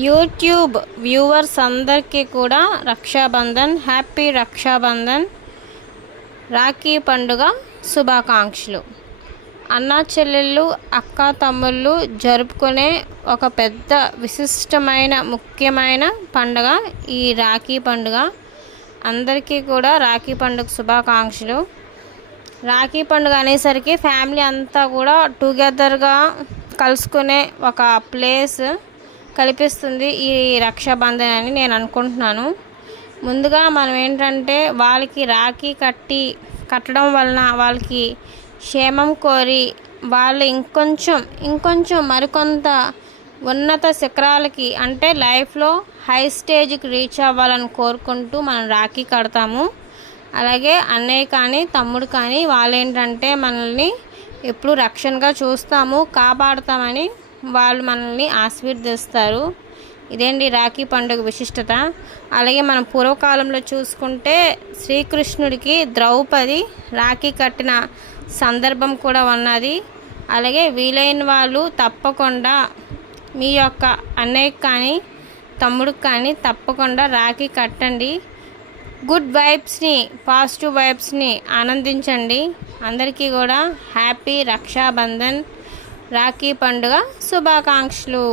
YouTube viewers అందరికీ కూడా Rakshabandhan, happy Rakshabandhan, Rakhi పండుగ శుభాకాంక్షలు. అన్నా చెల్లెళ్ళు, అక్క తమ్ముళ్ళు జరుపుకునే ఒక పెద్ద విశిష్టమైన ముఖ్యమైన పండుగ ఈ రాఖీ పండుగ. అందరికీ కూడా రాఖీ పండుగ శుభాకాంక్షలు. రాఖీ పండుగ అనేసరికి ఫ్యామిలీ అంతా కూడా టుగెదర్గా కలుసుకునే ఒక ప్లేస్ కల్పిస్తుంది ఈ రక్షాబంధన్ అని నేను అనుకుంటున్నాను. ముందుగా మనం ఏంటంటే వాళ్ళకి రాఖీ కట్టడం వలన వాళ్ళకి క్షేమం కోరి వాళ్ళు ఇంకొంచెం మరికొంత ఉన్నత శిఖరాలకి అంటే లైఫ్లో హై స్టేజ్కి రీచ్ అవ్వాలని కోరుకుంటూ మనం రాఖీ కడతాము. అలాగే అన్నయ్య కానీ తమ్ముడు కానీ వాళ్ళేంటంటే మనల్ని ఎప్పుడు రక్షణగా చూస్తాము, కాపాడుతామని వాళ్ళు మనల్ని ఆశీర్వదిస్తారు. ఇదేంటి రాఖీ పండుగ విశిష్టత. అలాగే మనం పూర్వకాలంలో చూసుకుంటే శ్రీకృష్ణుడికి ద్రౌపది రాఖీ కట్టిన సందర్భం కూడా ఉన్నది. అలాగే వీలైన వాళ్ళు తప్పకుండా మీ యొక్క అన్నయ్యకి కానీ తమ్ముడికి కానీ తప్పకుండా రాఖీ కట్టండి. గుడ్ వైబ్స్ని, పాజిటివ్ వైబ్స్ని ఆనందించండి. అందరికీ కూడా హ్యాపీ రక్షాబంధన్, రాఖీ పండుగ శుభాకాంక్షలు.